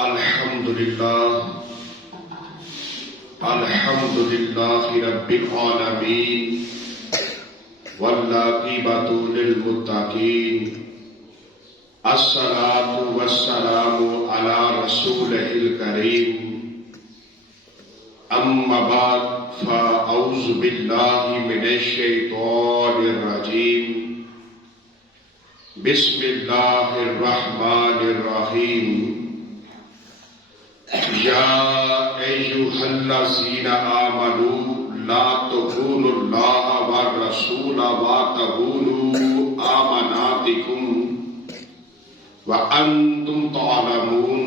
الحمد لله رب العالمين والعاقبة للمتقين الصلاة والسلام على رسوله الكريم أما بعد فأعوذ بالله من الشيطان الرجيم بسم الله الرحمن الرحيم يا أيها الذين آمنوا لا تخونوا الله والرسول وتخونوا أماناتكم وأنتم تعلمون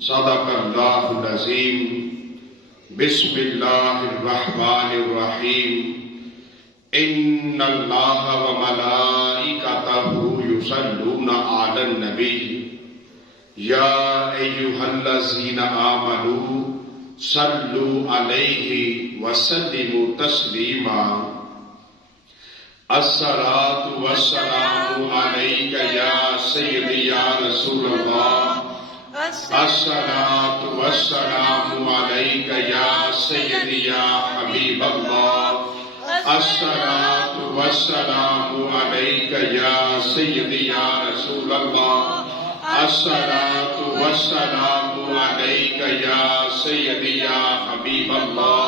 صدق الله العظيم بسم الله الرحمن الرحيم إن الله وملائكته يصلون على النبي يا أيها الذين آمنوا صلوا عليه وسلموا تسليما الصلاة والسلام عليك يا سيدي يا رسول الله الصلاة والسلام عليك يا سيدي يا حبيب الله الصلاة والسلام عليك يا سيدي يا رسول الله الصلاة والسلام عليك يا سيدي يا حبيب الله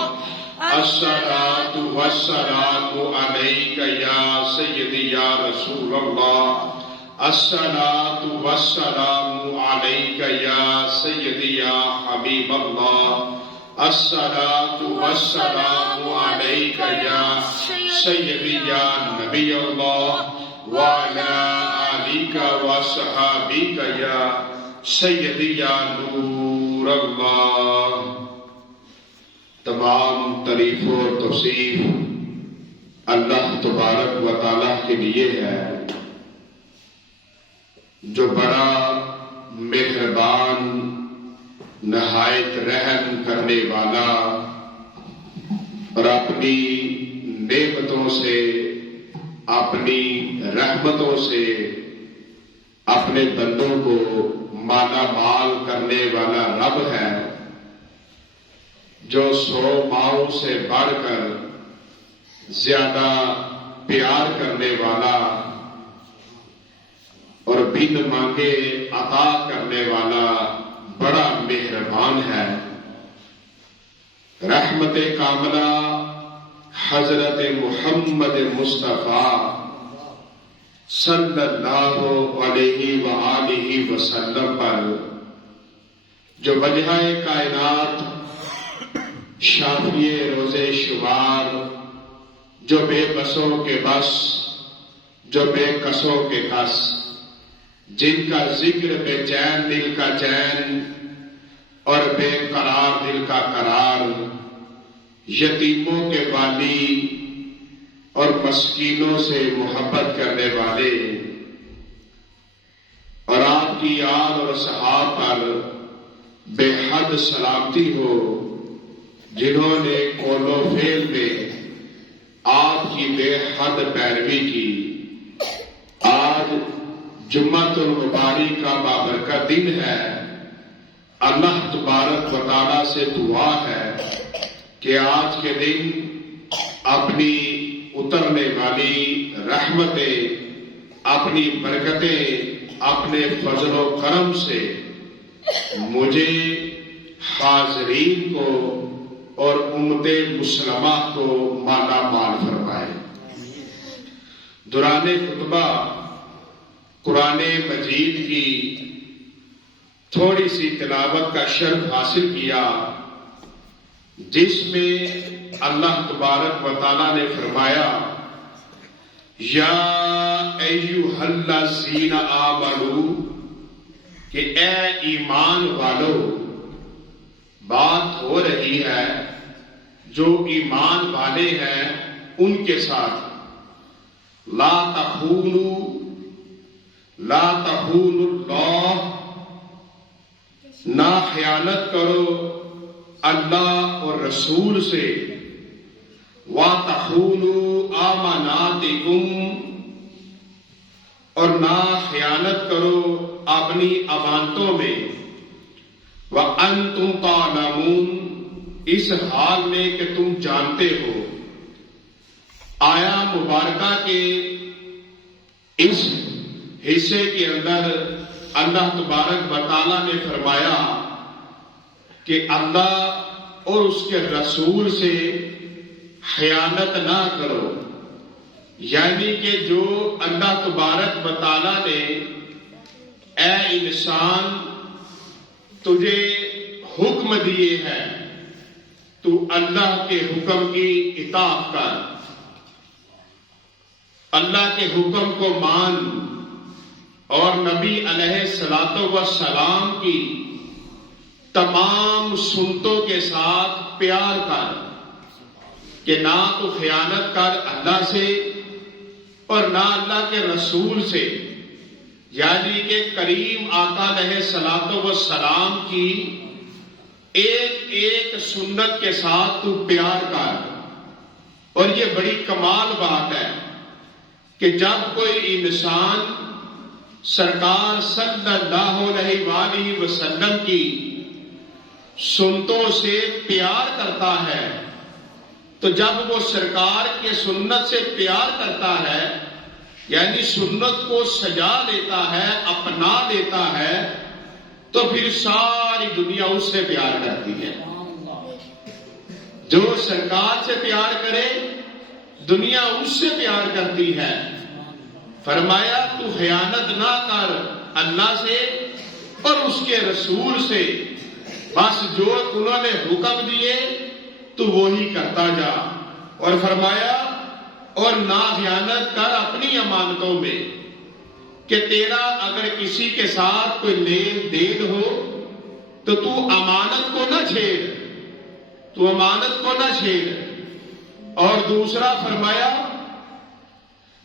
الصلاة والسلام عليك يا سيدي يا رسول الله الصلاة والسلام عليك يا سيدي يا حبيب الله الصلاة والسلام عليك يا سيدي يا نبي الله وعلى آلك وصحابك يا سيدي يا نور اللہ۔ تمام تعریف و توصیف اللہ تبارک و تعالیٰ کے لیے ہے جو بڑا مہربان، نہایت رحم کرنے والا اور اپنی نعمتوں سے، اپنی رحمتوں سے اپنے بندوں کو مالا مال کرنے والا رب ہے، جو 100 ماؤں سے بڑھ کر زیادہ پیار کرنے والا اور بن مانگے عطا کرنے والا بڑا مہربان ہے۔ رحمت کاملہ حضرت محمد مصطفیٰ صلی اللہ علیہ وآلہ وسلم پر جو وجہ کائنات، شافی روز شمار، جو بے بسوں کے بس، جو بے کسوں کے کس، جن کا ذکر بے چین دل کا چین اور بے قرار دل کا قرار، یتیموں کے والی اور مسکینوں سے محبت کرنے والے، اور آپ کی آل اور صحاب پر بے حد سلامتی ہو، جنہوں نے قول و فعل میں آپ کی بے حد پیروی کی۔ آج جمعۃ المبارک کا بابرکت دن ہے۔ اللہ تبارک و تعالیٰ سے دعا ہے کہ آج کے دن اپنی اترنے والی رحمتیں، اپنی برکتیں، اپنے فضل و کرم سے مجھے، حاضرین کو اور امت مسلمہ کو مالا مال فرمائے۔ دوران خطبہ قرآن مجید کی تھوڑی سی تلاوت کا شرف حاصل کیا، جس میں اللہ تبارک و تعالیٰ نے فرمایا یا ایھا الذین آمنوا، کہ اے ایمان والو۔ بات ہو رہی ہے جو ایمان والے ہیں ان کے ساتھ، لا تخونوا اللہ، نہ خیانت کرو اللہ اور رسول سے، وَتَخُونُوا أَمَانَاتِكُمْ، اور نہ خیانت کرو اپنی امانتوں میں، وَأَنْتُمْ تَعْلَمُونَ، اس حال میں کہ تم جانتے ہو۔ آیا مبارکہ کے اس حصے کے اندر اللہ تبارک و تعالیٰ نے فرمایا کہ اللہ اور اس کے رسول سے خیانت نہ کرو، یعنی کہ جو اللہ تبارک و تعالیٰ نے اے انسان تجھے حکم دیے ہیں، تو اللہ کے حکم کی اطاعت کر، اللہ کے حکم کو مان، اور نبی علیہ الصلوۃ والسلام کی تمام سنتوں کے ساتھ پیار کر، کہ نہ تو خیانت کر اللہ سے اور نہ اللہ کے رسول سے، یعنی کہ کریم آقا علیہ الصلوۃ والسلام کی ایک ایک سنت کے ساتھ تو پیار کر۔ اور یہ بڑی کمال بات ہے کہ جب کوئی انسان سرکار صلی اللہ علیہ وآلہ وسلم کی سنتوں سے پیار کرتا ہے، تو جب وہ سرکار کے سنت سے پیار کرتا ہے، یعنی سنت کو سجا لیتا ہے، اپنا لیتا ہے، تو پھر ساری دنیا اس سے پیار کرتی ہے۔ جو سرکار سے پیار کرے دنیا اس سے پیار کرتی ہے۔ فرمایا تو خیانت نہ کر اللہ سے اور اس کے رسول سے، بس جو انہوں نے حکم دیے تو وہی کرتا جا۔ اور فرمایا اور نہ خیانت کر اپنی امانتوں میں، کہ تیرا اگر کسی کے ساتھ کوئی لین دین ہو تو تو امانت کو نہ چھیڑ، تو امانت کو نہ چھیڑ۔ اور دوسرا فرمایا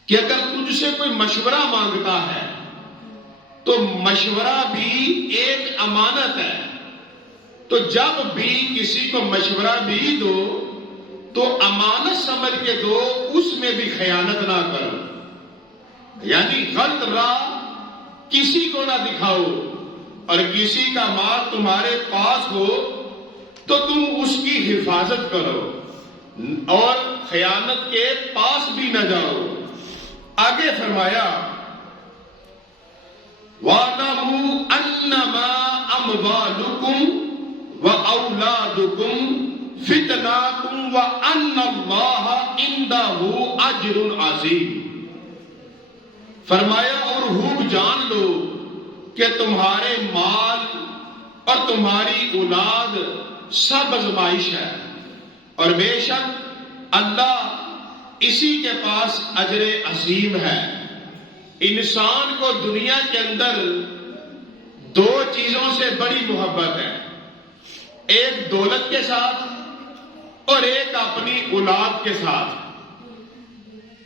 کہ اگر تجھ سے کوئی مشورہ مانگتا ہے تو مشورہ بھی ایک امانت ہے، تو جب بھی کسی کو مشورہ بھی دو تو امانت سمجھ کے دو، اس میں بھی خیانت نہ کرو، یعنی غلط راہ کسی کو نہ دکھاؤ، اور کسی کا مال تمہارے پاس ہو تو تم اس کی حفاظت کرو، اور خیانت کے پاس بھی نہ جاؤ۔ آگے فرمایا وَاعْلَمُوا أَنَّمَا أَمْوَالُكُمْ وَأَوْلَادُكُمْ فِتْنَةٌ وَأَنَّ اللَّهَ عِندَهُ أَجْرٌ عَظِيمٌ۔ فرمایا اور خوب جان لو کہ تمہارے مال اور تمہاری اولاد سب آزمائش ہے، اور بے شک اللہ اسی کے پاس اجر عظیم ہے۔ انسان کو دنیا کے اندر دو چیزوں سے بڑی محبت ہے، ایک دولت کے ساتھ اور ایک اپنی اولاد کے ساتھ۔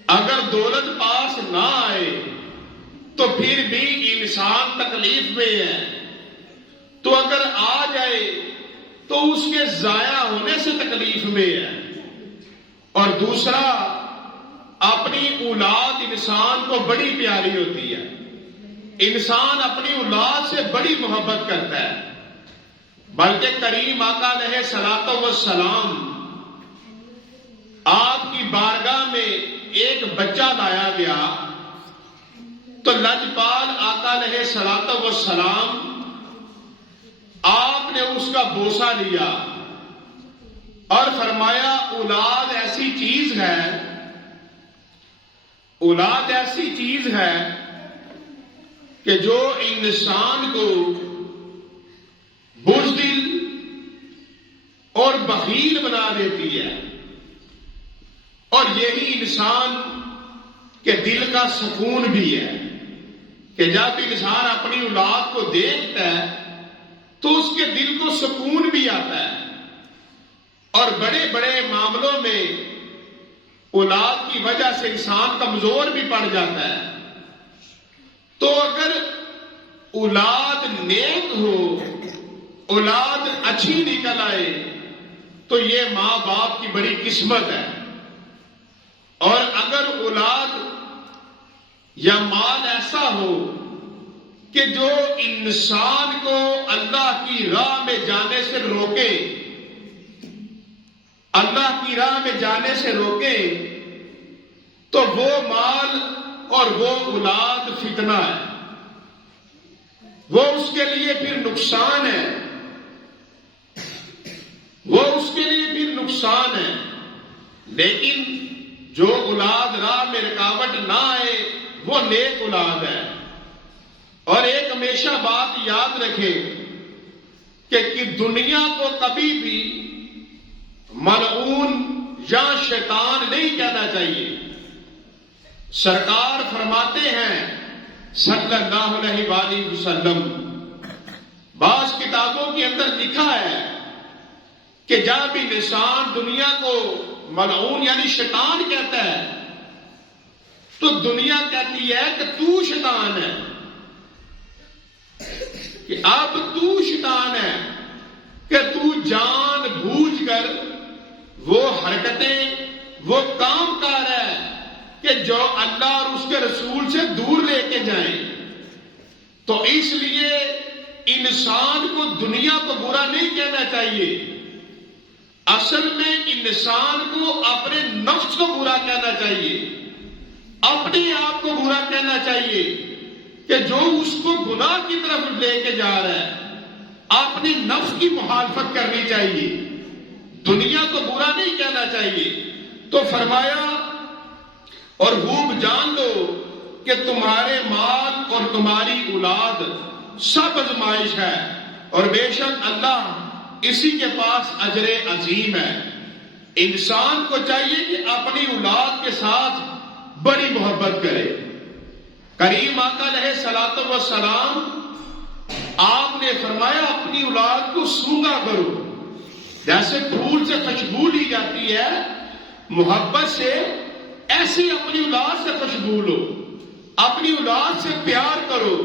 اگر دولت پاس نہ آئے تو پھر بھی انسان تکلیف میں ہے، تو اگر آ جائے تو اس کے ضائع ہونے سے تکلیف میں ہے۔ اور دوسرا اپنی اولاد انسان کو بڑی پیاری ہوتی ہے، انسان اپنی اولاد سے بڑی محبت کرتا ہے، بلکہ کریم آقا علیہ الصلوۃ والسلام آپ کی بارگاہ میں ایک بچہ لایا گیا تو لجپال آقا علیہ الصلوۃ والسلام آپ نے اس کا بوسہ لیا اور فرمایا اولاد ایسی چیز ہے، اولاد ایسی چیز ہے کہ جو انسان کو بزدل اور بخیل بنا دیتی ہے، اور یہی انسان کے دل کا سکون بھی ہے کہ جب انسان اپنی اولاد کو دیکھتا ہے تو اس کے دل کو سکون بھی آتا ہے، اور بڑے بڑے معاملوں میں اولاد کی وجہ سے انسان کمزور بھی پڑ جاتا ہے۔ تو اگر اولاد نیک ہو، اولاد اچھی نکل آئے تو یہ ماں باپ کی بڑی قسمت ہے، اور اگر اولاد یا مال ایسا ہو کہ جو انسان کو اللہ کی راہ میں جانے سے روکے، اللہ کی راہ میں جانے سے روکے، تو وہ مال اور وہ اولاد فتنہ ہے، وہ اس کے لیے پھر نقصان ہے، وہ اس کے لیے پھر نقصان ہے۔ لیکن جو اولاد راہ میں رکاوٹ نہ آئے وہ نیک اولاد ہے۔ اور ایک ہمیشہ بات یاد رکھے کہ دنیا کو کبھی بھی ملعون یا شیطان نہیں کہنا چاہیے۔ سرکار فرماتے ہیں صلی اللہ علیہ وآلہ وسلم، بعض کتابوں کے اندر لکھا ہے کہ جب انسان دنیا کو ملعون یعنی شیطان کہتا ہے تو دنیا کہتی ہے کہ تو شیطان ہے، کہ اب تو شیطان ہے، کہ تو جان بوجھ کر وہ حرکتیں وہ کام کر رہا ہے کہ جو اللہ اور اس کے رسول سے دور لے کے جائیں۔ تو اس لیے انسان کو دنیا کو برا نہیں کہنا چاہیے، اصل میں انسان کو اپنے نفس کو برا کہنا چاہیے، اپنے آپ کو برا کہنا چاہیے کہ جو اس کو گناہ کی طرف لے کے جا رہا ہے، اپنے نفس کی مخالفت کرنی چاہیے، دنیا کو برا نہیں کہنا چاہیے۔ تو فرمایا اور خوب جان لو کہ تمہارے مال اور تمہاری اولاد سب آزمائش ہے، اور بے شک اللہ اسی کے پاس اجر عظیم ہے۔ انسان کو چاہیے کہ اپنی اولاد کے ساتھ بڑی محبت کرے۔ کریم آقا علیہ الصلوۃ والسلام آپ نے فرمایا اپنی اولاد کو سونگا کرو، جیسے پھول سے خوشبو لی جاتی ہے، محبت سے ایسے اپنی اولاد سے خوشبو لو، اپنی اولاد سے پیار کرو،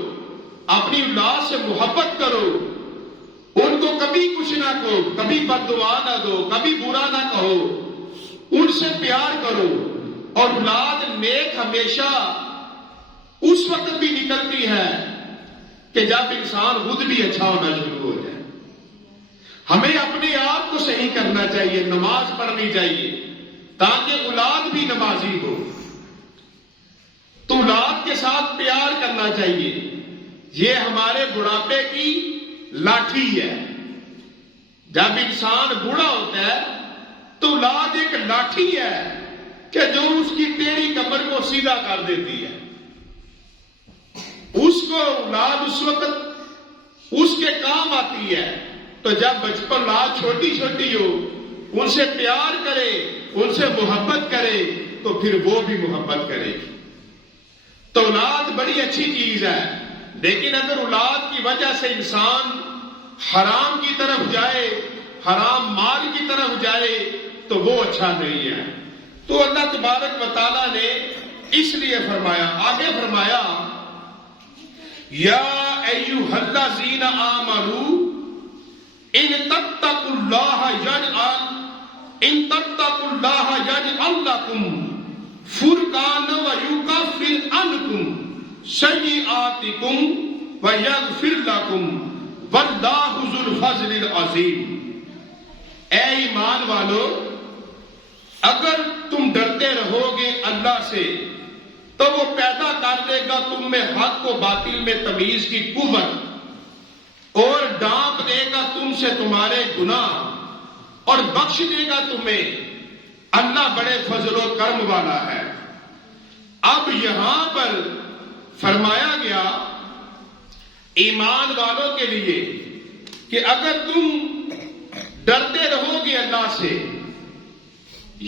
اپنی اولاد سے محبت کرو، ان کو کبھی کچھ نہ کہو، کبھی بد دعا نہ دو، کبھی برا نہ کہو، ان سے پیار کرو۔ اور اولاد نیک ہمیشہ اس وقت بھی نکلتی ہے کہ جب انسان خود بھی اچھا ہونا شروع ہو جائے۔ ہمیں اپنے آپ کو صحیح کرنا چاہیے، نماز پڑھنی چاہیے تاکہ اولاد بھی نمازی ہو، تو اولاد کے ساتھ پیار کرنا چاہیے۔ یہ ہمارے بڑھاپے کی لاٹھی ہے۔ جب انسان بوڑھا ہوتا ہے تو اولاد ایک لاٹھی ہے کہ جو اس کی ٹیڑھی کمر کو سیدھا کر دیتی ہے۔ اس کو اولاد اس وقت اس کے کام آتی ہے، تو جب بچپن اولاد چھوٹی چھوٹی ہو ان سے پیار کرے، ان سے محبت کرے تو پھر وہ بھی محبت کرے گی۔ تو اولاد بڑی اچھی چیز ہے، لیکن اگر اولاد کی وجہ سے انسان حرام کی طرف جائے، حرام مال کی طرف جائے تو وہ اچھا نہیں ہے۔ تو اللہ تبارک و تعالیٰ نے اس لیے فرمایا، آگے فرمایا یا ایھا الذین آمنوا ان تتقوا اللہ یجعل لکم فرقانا ویکفر عنکم سیئاتکم ویغفر لکم واللہ ذو الفضل العظیم۔ اے ایمان والو، اگر تم ڈرتے رہو گے اللہ سے تو وہ پیدا کر دے گا تم میں حق و باطل میں تمیز کی قوت، اور ڈانپ دے گا تم سے تمہارے گناہ، اور بخش دے گا تمہیں۔ اللہ بڑے فضل و کرم والا ہے۔ اب یہاں پر فرمایا گیا ایمان والوں کے لیے کہ اگر تم ڈرتے رہو گے اللہ سے،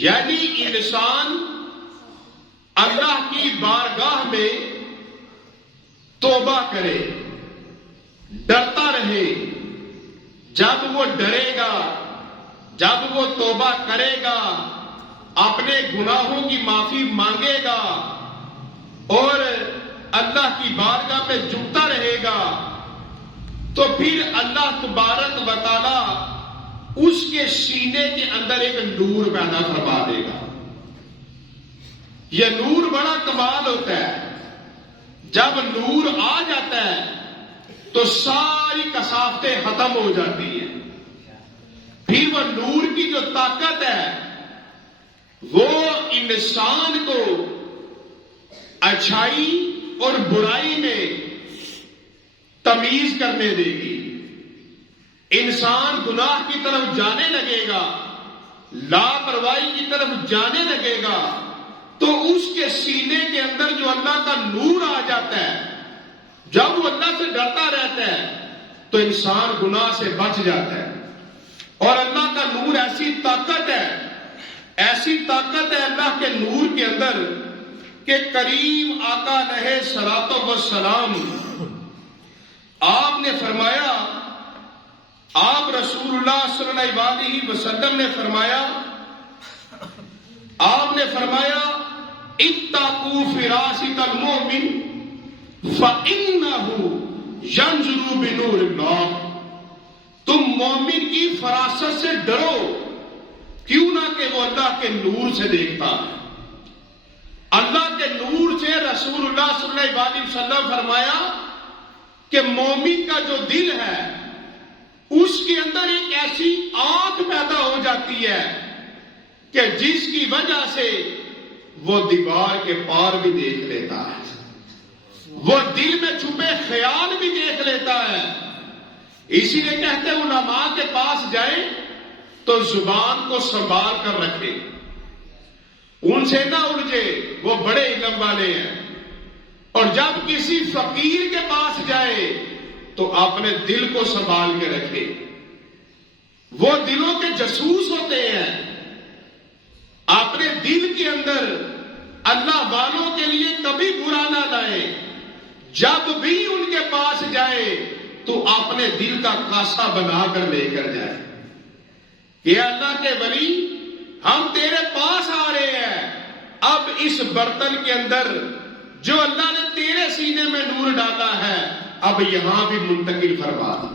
یعنی انسان اللہ کی بارگاہ میں توبہ کرے، ڈرتا رہے۔ جب وہ ڈرے گا، جب وہ توبہ کرے گا، اپنے گناہوں کی معافی مانگے گا اور اللہ کی بارگاہ میں جھکتا رہے گا، تو پھر اللہ تبارک و تعالی اس کے سینے کے اندر ایک نور پیدا فرما دے گا۔ یہ نور بڑا کمال ہوتا ہے۔ جب نور آ جاتا ہے تو ساری کثافتیں ختم ہو جاتی ہیں. پھر وہ نور کی جو طاقت ہے وہ انسان کو اچھائی اور برائی میں تمیز کرنے دے گی. انسان گناہ کی طرف جانے لگے گا، لاپرواہی کی طرف جانے لگے گا، تو اس کے سینے کے اندر جو اللہ کا نور آ جاتا ہے، جب وہ اللہ سے ڈرتا رہتا ہے تو انسان گناہ سے بچ جاتا ہے. اور اللہ کا نور ایسی طاقت ہے اللہ کے نور کے اندر کہ کریم آقا علیہ الصلوۃ والسلام آپ نے فرمایا، آپ رسول اللہ صلی اللہ علیہ وسلم نے فرمایا، آپ نے فرمایا اتقوا فراست المؤمن فإنه ينظر بنور اللہ. تم مومن کی فراست سے ڈرو، کیوں نہ کہ وہ اللہ کے نور سے دیکھتا ہے. اللہ کے نور سے رسول اللہ صلی اللہ علیہ وسلم فرمایا کہ مومن کا جو دل ہے اس کے اندر ایک ایسی آنکھ پیدا ہو جاتی ہے کہ جس کی وجہ سے وہ دیوار کے پار بھی دیکھ لیتا ہے، وہ دل میں چھپے خیال بھی دیکھ لیتا ہے. اسی لیے کہتے ہیں علماء کے پاس جائیں تو زبان کو سنبھال کر رکھے، ان سے نہ الجھے، وہ بڑے علم والے ہیں. اور جب کسی فقیر کے پاس جائے تو اپنے دل کو سنبھال کے رکھے، وہ دلوں کے جاسوس ہوتے ہیں. اپنے دل کے اندر اللہ والوں کے لیے کبھی برا نہ لائے. جب بھی ان کے پاس جائے تو اپنے دل کا کاسا بنا کر لے کر جائے کہ اللہ کے ولی ہم تیرے پاس آ رہے ہیں، اب اس برتن کے اندر جو اللہ نے تیرے سینے میں نور ڈالا ہے اب یہاں بھی منتقل فرما دو.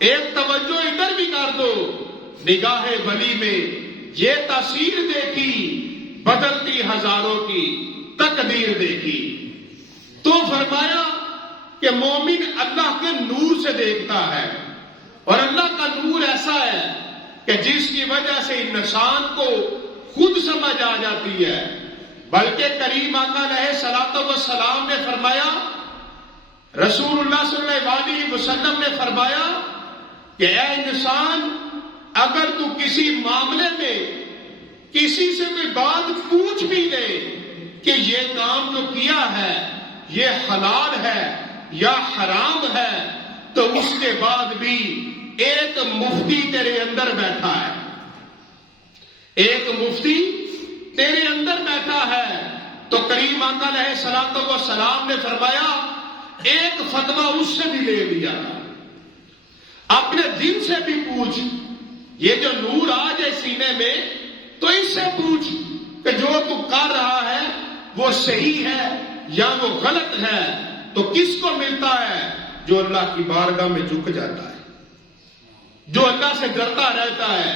ایک توجہ ادھر بھی کر دو. نگاہ ولی میں یہ تاثیر دیکھی، بدلتی ہزاروں کی تقدیر دیکھی. تو فرمایا کہ مومن اللہ کے نور سے دیکھتا ہے، اور اللہ کا نور ایسا ہے کہ جس کی وجہ سے انسان کو خود سمجھ آ جاتی ہے. بلکہ کریم آقا علیہ الصلوۃ والسلام نے فرمایا، رسول اللہ صلی اللہ علیہ وسلم نے فرمایا کہ اے انسان، اگر تو کسی معاملے میں کسی سے کوئی بات پوچھ بھی لے کہ یہ کام جو کیا ہے یہ حلال ہے یا حرام ہے، تو اس کے بعد بھی ایک مفتی تیرے اندر بیٹھا ہے، ایک مفتی تیرے اندر بیٹھا ہے. تو کریم آقا علیہ الصلوۃ والسلام نے فرمایا ایک فتویٰ اس سے بھی لے لیا، اپنے دل سے بھی پوچھ، یہ جو نور آ جائے سینے میں تو اس سے پوچھ کہ جو تو کر رہا ہے وہ صحیح ہے یا وہ غلط ہے. تو کس کو ملتا ہے؟ جو اللہ کی بارگاہ میں جھک جاتا ہے، جو اللہ سے ڈرتا رہتا ہے،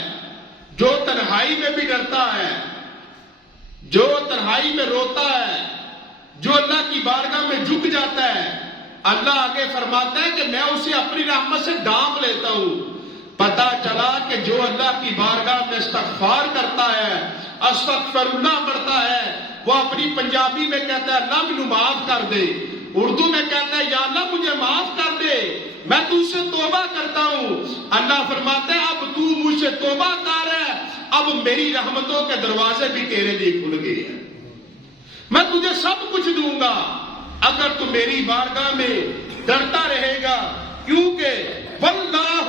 جو تنہائی میں بھی ڈرتا ہے، جو تنہائی میں روتا ہے، جو اللہ کی بارگاہ میں جھک جاتا ہے. اللہ آگے فرماتا ہے کہ میں اسے اپنی رحمت سے ڈانپ لیتا ہوں. پتا چلا کہ جو اللہ کی بارگاہ میں استغفار کرتا ہے، استغفر اللہ پڑھتا ہے، وہ اپنی پنجابی میں کہتا ہے اللہ مجھے معاف کر دے، اردو میں کہتا ہے یا اللہ مجھے معاف کر دے، میں تجھ سے توبہ کرتا ہوں. اللہ فرماتا ہے اب تو مجھ سے توبہ کر ہے، اب میری رحمتوں کے دروازے بھی تیرے لیے کھل گئے ہیں، میں تجھے سب کچھ دوں گا اگر تو میری بارگاہ میں ڈرتا رہے گا. کیونکہ واللہ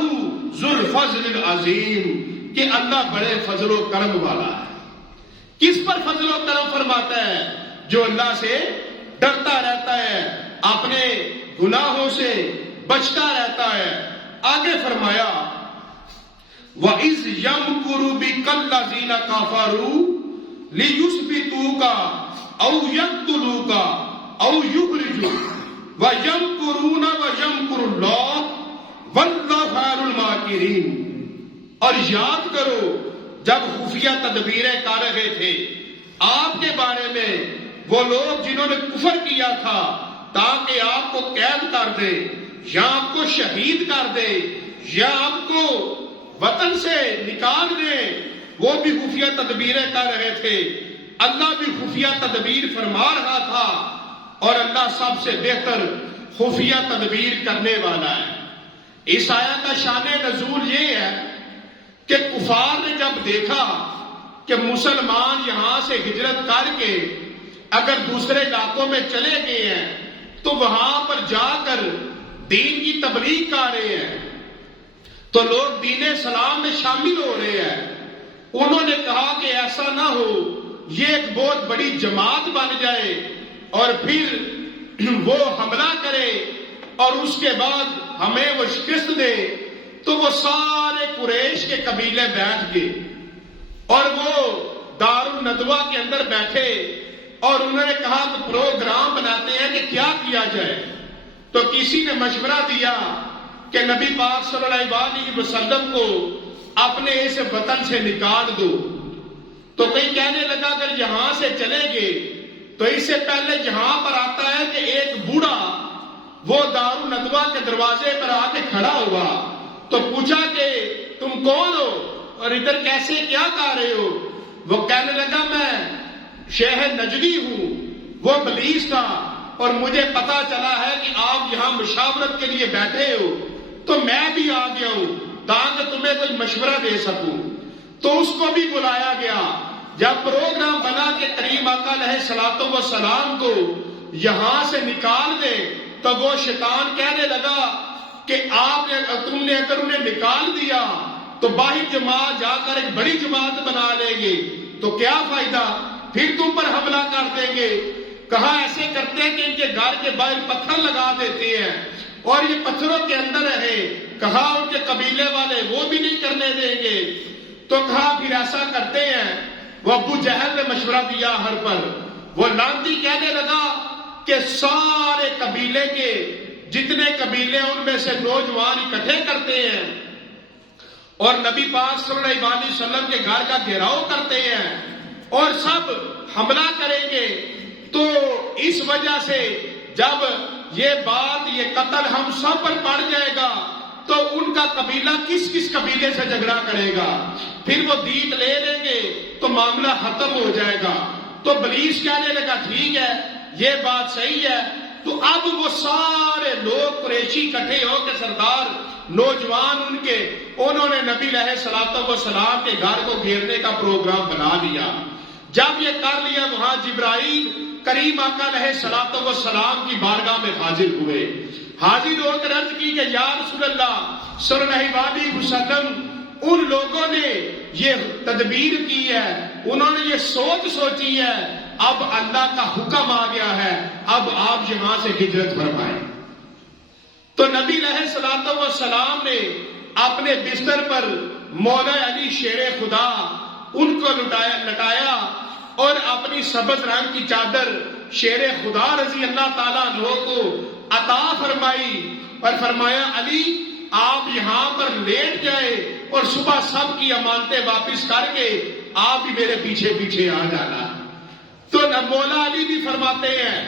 ذو الفضل العظیم، کہ اللہ بڑے فضل و کرم والا ہے. کس پر فضل و کرم فرماتا ہے؟ جو اللہ سے ڈرتا رہتا ہے، اپنے گناہوں سے بچتا رہتا ہے. آگے فرمایا وَإِذْ يَمْكُرُ بِكَ الَّذِينَ كَفَرُوا لِيُثْبِتُوكَ أَوْ يَقْتُلُوكَ أَوْ يُخْرِجُوكَ وَيَمْكُرُونَ وَيَمْكُرُ اللَّهُ وَاللَّهُ خَيْرُ الْمَاكِرِينَ. اور یاد کرو جب خفیہ تدبیریں کر رہے تھے آپ کے بارے میں وہ لوگ جنہوں نے کفر کیا تھا، تاکہ آپ کو قید کر دے یا آپ کو شہید کر دے یا آپ کو وطن سے نکال دے. وہ بھی خفیہ تدبیریں کر رہے تھے، اللہ بھی خفیہ تدبیر فرما رہا تھا، اور اللہ سب سے بہتر خفیہ تدبیر کرنے والا ہے. اس آیت کا شان نزول یہ ہے کہ کفار نے جب دیکھا کہ مسلمان یہاں سے ہجرت کر کے اگر دوسرے علاقوں میں چلے گئے ہیں تو وہاں پر جا کر دین کی تبلیغ کر رہے ہیں، تو لوگ دین اسلام میں شامل ہو رہے ہیں. انہوں نے کہا کہ ایسا نہ ہو یہ ایک بہت بڑی جماعت بن جائے اور پھر وہ حملہ کرے اور اس کے بعد ہمیں وہ شکست دے. تو وہ سارے قریش کے قبیلے بیٹھ گئے اور وہ دار الندوہ کے اندر بیٹھے اور انہوں نے کہا کہ پروگرام بناتے ہیں کہ کیا کیا جائے. تو کسی نے مشورہ دیا کہ نبی پاک صلی اللہ علیہ وسلم کو اپنے اس وطن سے نکال دو. تو کوئی کہنے لگا اگر یہاں سے چلے گئے تو اس سے پہلے یہاں پر آتا ہے کہ ایک بوڑھا وہ دار الندوہ کے دروازے پر آ کے کھڑا ہوا تو پوچھا کہ تم کون ہو اور ادھر کیسے کیا کر رہے ہو. وہ کہنے لگا میں شیخ نجدی ہوں. وہ بلیس تھا اور مجھے پتا چلا ہے کہ آپ یہاں مشاورت کے لیے بیٹھے ہو تو میں بھی آ گیا ہوں تاکہ تمہیں کوئی مشورہ دے سکوں. تو اس کو بھی بلایا گیا. جب پروگرام بنا کہ کریم آقا علیہ الصلوۃ والسلام کو یہاں سے نکال دے تو وہ شیطان کہنے لگا کہ تم نے اگر انہیں نکال دیا تو باہر جماعت جا کر ایک بڑی جماعت بنا لیں گے تو کیا فائدہ، پھر تم پر حملہ کر دیں گے. کہا ایسے کرتے ہیں کہ ان کے گھر کے باہر پتھر لگا دیتے ہیں اور یہ پتھروں کے اندر رہے. کہا ان کے قبیلے والے وہ بھی نہیں کرنے دیں گے. تو کہا پھر ایسا کرتے ہیں. وہ ابو جہل نے مشورہ دیا ہر پر. وہ لانتی کہنے لگا کہ سارے قبیلے کے جتنے قبیلے ان میں سے نوجوان اکٹھے کرتے ہیں اور نبی پاک صلی اللہ علیہ وسلم کے گھر کا گھیراؤ کرتے ہیں اور سب حملہ کریں گے. تو اس وجہ سے جب یہ بات یہ قتل ہم سب پر پڑ جائے گا تو ان کا قبیلہ کس کس قبیلے سے جھگڑا کرے گا، پھر وہ دیت لے لیں گے تو معاملہ ختم ہو جائے گا. تو بلیس کہنے لگا ٹھیک ہے یہ بات صحیح ہے. تو اب وہ سارے لوگ قریشی اکٹھے ہو کے سردار نوجوان انہوں نے نبی علیہ الصلوۃ والسلام کے گھر کو گھیرنے کا پروگرام بنا لیا. جب یہ کر لیا وہاں جبرائیل کریم آقا علیہ الصلوۃ والسلام کی بارگاہ میں حاضر ہوئے. حاضر ہو کر عرض کی کہ یا رسول اللہ صلی اللہ علیہ وسلم ان لوگوں نے یہ تدبیر کی ہے، انہوں نے یہ سوچی ہے، اب اللہ کا حکم آ گیا ہے، اب آپ یہاں سے ہجرت فرمائیں. تو نبی علیہ الصلوۃ والسلام نے اپنے بستر پر مولا علی شیر خدا ان کو لٹایا اور اپنی سبز رنگ کی چادر شیر خدا رضی اللہ تعالیٰ عنہ کو عطا فرمائی اور فرمایا علی آپ یہاں پر لیٹ جائے اور صبح سب کی امانتیں واپس کر کے آپ بھی میرے پیچھے پیچھے آ جانا. تو مولا علی بھی فرماتے ہیں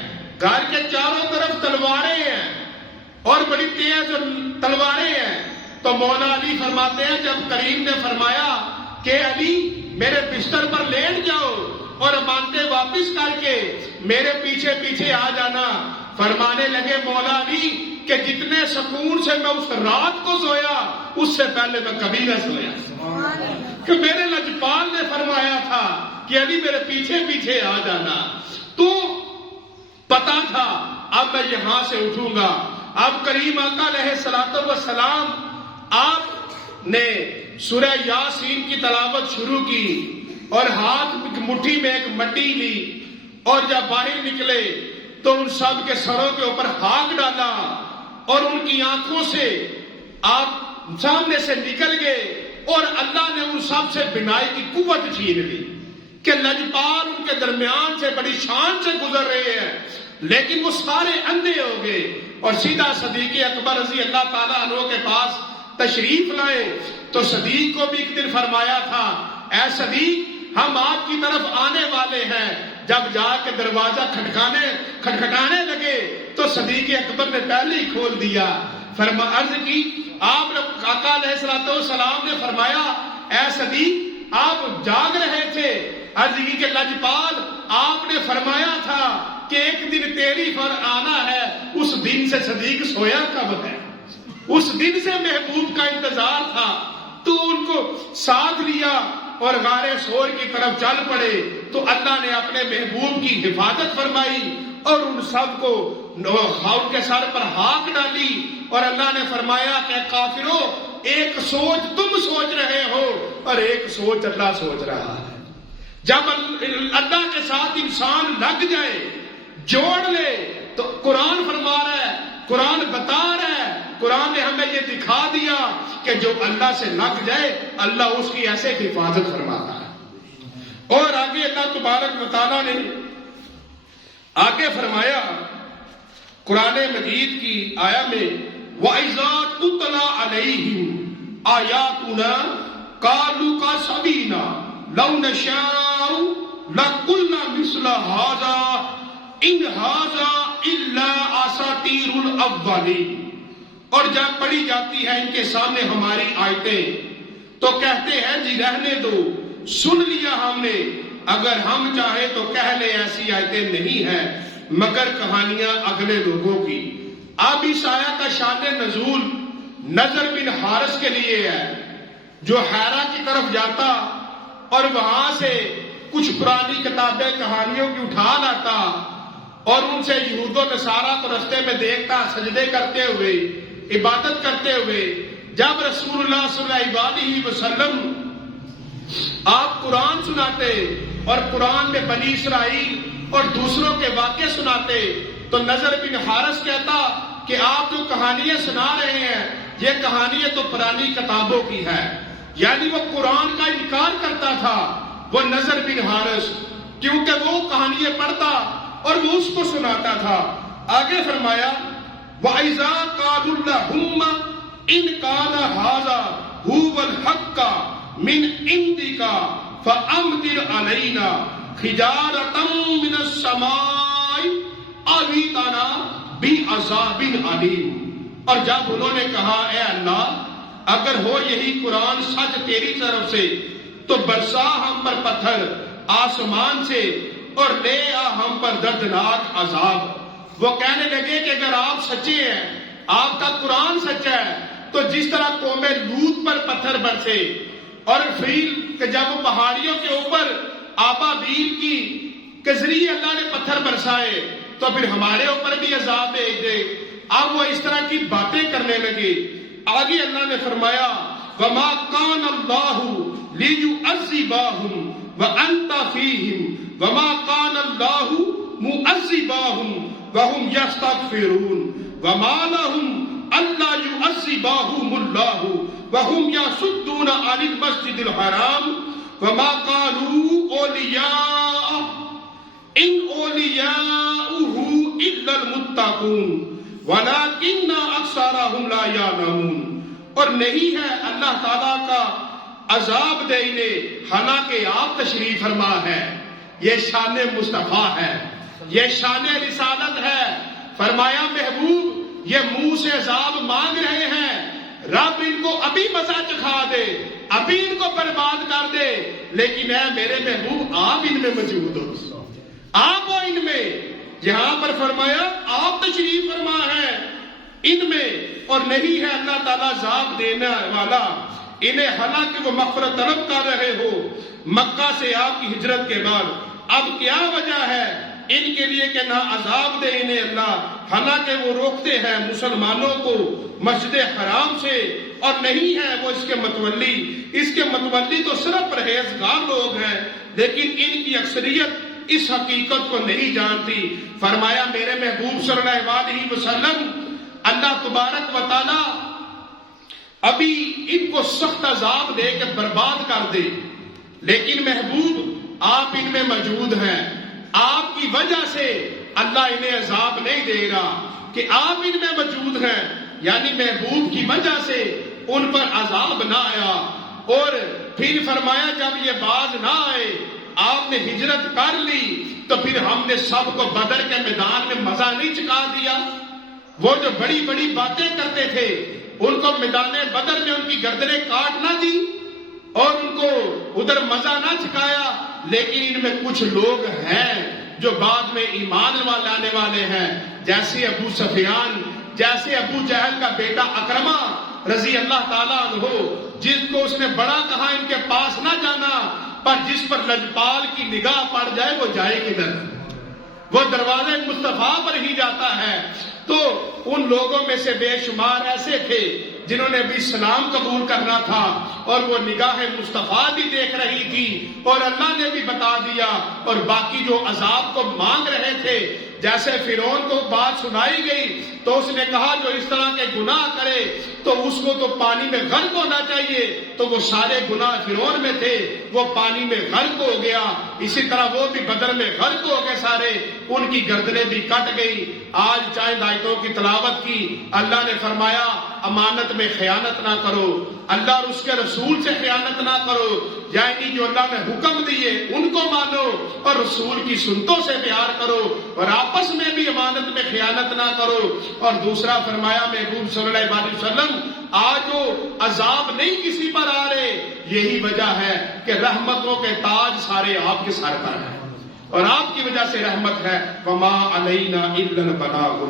گھر کے چاروں طرف تلواریں ہیں اور بڑی تیز تلواریں ہیں. تو مولا علی فرماتے ہیں جب کریم نے فرمایا کہ علی میرے بستر پر لیٹ جاؤ اور امانتیں واپس کر کے میرے پیچھے پیچھے آ جانا، فرمانے لگے مولا علی کہ جتنے سکون سے میں اس رات کو سویا اس سے پہلے میں کبھی نہ سویا. کہ میرے لجپال نے فرمایا تھا کہ علی میرے پیچھے پیچھے آ جانا. تو پتا تھا اب میں یہاں سے اٹھوں گا. اب کریم آقا علیہ الصلوۃ والسلام آپ نے سورہ یاسین کی تلاوت شروع کی اور ہاتھ مٹھی میں ایک مٹی لی اور جب باہر نکلے تو ان سب کے سروں کے اوپر ہاتھ ڈالا اور ان کی آنکھوں سے آپ سامنے سے نکل گئے اور اللہ نے ان سب سے بینائی کی قوت چھین لی کہ لجپال ان کے درمیان سے بڑی شان سے گزر رہے ہیں لیکن وہ سارے اندھے ہو گئے اور سیدھا صدیق اکبر رضی اللہ تعالیٰ عنہ کے پاس تشریف لائے. تو صدیق کو بھی ایک دن فرمایا تھا اے صدیق ہم آپ کی طرف آنے والے ہیں. جب جا کے دروازہ کھٹکھٹانے لگے تو صدیق اکبر نے پہلے ہی کھول دیا. عرض کی آپ نے آقا علیہ السلام نے فرمایا اے صدیق آپ جاگ رہے تھے. عرض کی کہ لجپال آپ نے فرمایا تھا کہ ایک دن تیری پر آنا ہے. اس دن سے صدیق سویا کب ہے؟ اس دن سے محبوب کا انتظار تھا. تو ان کو ساتھ لیا اور غار سور کی طرف چل پڑے. تو اللہ نے اپنے محبوب کی حفاظت فرمائی اور ان سب کو ان کے سر پر ہاتھ ڈالی اور اللہ نے فرمایا کہ کافروں ایک سوچ تم سوچ رہے ہو اور ایک سوچ اللہ سوچ رہا ہے. جب اللہ کے ساتھ انسان لگ جائے جوڑ لے تو قرآن فرما رہا ہے, قرآن بتا رہا ہے, قرآن نے ہمیں یہ دکھا دیا کہ جو اللہ سے لگ جائے اللہ اس کی ایسے حفاظت فرماتا ہے. اور آگے اللہ تبارک و تعالیٰ نے آگے فرمایا قرآن مجید کی آیا میں وَإِذَا تُتْلَىٰ عَلَيْهِمْ آيَاتُنَا قَالُوا كَاسَبِينَا لَوْ نَشَاءُ لَقُلْنَا مِثْلَ هَذَا إِنْ هَذَا إِلَّا أَسَاطِيرُ الْأَوَّلِينَ. اور جب پڑھی جاتی ہے ان کے سامنے ہماری آیتیں تو کہتے ہیں جی رہنے دو, سن لیا ہم نے, اگر ہم چاہے تو کہہ لیں ایسی آیتیں نہیں ہیں مگر کہانیاں اگلے لوگوں کی. اب اس آیت کا شان نزول نضر بن حارث کے لیے ہے جو حیرہ کی طرف جاتا اور وہاں سے کچھ پرانی کتابیں کہانیوں کی اٹھا لاتا اور ان سے یہود و نصارہ کو رستے میں دیکھتا سجدے کرتے ہوئے عبادت کرتے ہوئے. جب رسول اللہ صلی اللہ علیہ وسلم آپ قرآن سناتے اور قرآن میں بنی اسرائیل اور دوسروں کے واقعے سناتے تو نضر بن حارث کہتا کہ آپ جو کہانیاں سنا رہے ہیں یہ کہانیاں تو پرانی کتابوں کی ہے. یعنی وہ قرآن کا انکار کرتا تھا وہ نضر بن حارث, کیونکہ وہ کہانیاں پڑھتا اور وہ اس کو سناتا تھا. آگے فرمایا وَإِذَا قَالُوا اللَّهُمَّ إِنْ كَانَ هَذَا هُوَ الْحَقَّ مِنْ عِنْدِكَ فَأَمْطِرْ عَلَيْنَا حِجَارَةً مِنَ السَّمَاءِ أَوْ ائْتِنَا بِعَذَابٍ أَلِيمٍ. اور جب انہوں نے کہا اے اللہ اگر ہو یہی قرآن سچ تیری طرف سے تو برسا ہم پر پتھر آسمان سے اور لے آ ہم پر دردناک عذاب. وہ کہنے لگے کہ اگر آپ سچے ہیں, آپ کا قرآن سچا ہے تو جس طرح قوم لوط پر پتھر برسے اور فیل کہ جب وہ پہاڑیوں کے اوپر آبابیل کے ذریعے اللہ نے پتھر برسائے تو پھر ہمارے اوپر بھی عذاب بھیج دے. اب وہ اس طرح کی باتیں کرنے لگے. آگے اللہ نے فرمایا وَمَا كَانَ اللَّهُ لِيُعَذِّبَهُمْ وَأَنْتَ فِيهِمْ وَمَا كَانَ اللَّهُ مُعَذِّبَهُمْ وَهُمْ يَسْتَغْفِرُونَ وَمَا لَهُمْ أَلَّا يُعَذِّبَهُمُ اللَّهُ وَهُمْ يَصُدُّونَ عَنِ الْمَسْجِدِ الْحَرَامِ وَمَا كَانُوا أَوْلِيَاءَهُ إِنْ أَوْلِيَاؤُهُ إِلَّا الْمُتَّقُونَ وَلَكِنَّ أَكْثَرَهُمْ لَا يَعْلَمُونَ. اور نہیں ہے اللہ تعالیٰ کا عذاب دینے حالانکہ آپ تشریف فرما ہے. یہ شان مصطفیٰ ہے, یہ شان رسالت ہے. فرمایا محبوب یہ منہ سے عذاب مانگ رہے ہیں, رب ان کو ابھی مزہ چکھا دے, ابھی ان کو برباد کر دے, لیکن اے میرے محبوب آپ ان میں موجود ہو, آپ ہو ان میں. یہاں پر فرمایا آپ تشریف فرما ہے ان میں, اور نہیں ہے اللہ تعالیٰ عذاب دینے والا انہیں حالانکہ وہ مغفرت طلب کر رہے ہو مکہ سے آپ کی ہجرت کے بعد. اب کیا وجہ ہے ان کے لیے کہ نہ عذاب دے انہیں اللہ, حالانکہ وہ روکتے ہیں مسلمانوں کو مسجد حرام سے اور نہیں ہے وہ اس کے متولی. اس کے متولی تو صرف پرہیزگار لوگ ہیں لیکن ان کی اکثریت اس حقیقت کو نہیں جانتی. فرمایا میرے محبوب صلی اللہ علیہ وسلم اللہ تبارک و تعالی ابھی ان کو سخت عذاب دے کے برباد کر دے, لیکن محبوب آپ ان میں موجود ہیں. آپ کی وجہ سے اللہ انہیں عذاب نہیں دے رہا کہ آپ ان میں موجود ہیں, یعنی محبوب کی وجہ سے ان پر عذاب نہ آیا. اور پھر فرمایا جب یہ باز نہ آئے آپ نے ہجرت کر لی تو پھر ہم نے سب کو بدر کے میدان میں مزہ نہیں چکھا دیا؟ وہ جو بڑی بڑی باتیں کرتے تھے ان کو میدان بدر میں ان کی گردنیں کاٹ نہ دی اور ان کو ادھر مزہ نہ چکھایا؟ لیکن ان میں کچھ لوگ ہیں جو بعد میں ایمان لانے والے ہیں، جیسے ابو سفیان، جیسے ابو جہل کا بیٹا اکرمہ رضی اللہ تعالیٰ عنہ، جس کو اس نے بڑا کہا ان کے پاس نہ جانا، پر جس پر لجپال کی نگاہ پڑ جائے وہ جائے کدھر؟ وہ دروازے مصطفیٰ پر ہی جاتا ہے۔ تو ان لوگوں میں سے بے شمار ایسے تھے جنہوں نے ابھی اسلام قبول کرنا تھا اور وہ نگاہ مصطفیٰ بھی دیکھ رہی تھی اور اللہ نے بھی بتا دیا، اور باقی جو عذاب کو مانگ رہے تھے، جیسے فرعون کو بات سنائی گئی تو اس نے کہا جو اس طرح کے گناہ کرے تو اس کو تو پانی میں غرق ہونا چاہیے، تو وہ سارے گناہ فرعون میں تھے، وہ پانی میں غرق ہو گیا۔ اسی طرح وہ بھی بدر میں غرق ہو گئے سارے، ان کی گردنیں بھی کٹ گئی۔ آج چاند آیتوں کی تلاوت کی، اللہ نے فرمایا امانت میں خیانت نہ کرو، اللہ اور اس کے رسول سے خیانت نہ کرو، یعنی جو اللہ نے حکم دیے ان کو مانو اور رسول کی سنتوں سے پیار کرو، اور آپس میں بھی امانت میں خیانت نہ کرو۔ اور دوسرا فرمایا محبوب صلی اللہ علیہ وسلم آج جو عذاب نہیں کسی پر آ رہے، یہی وجہ ہے کہ رحمتوں کے تاج سارے آپ کے سر پر ہیں اور آپ کی وجہ سے رحمت ہے۔ وما علینا الا البلاغ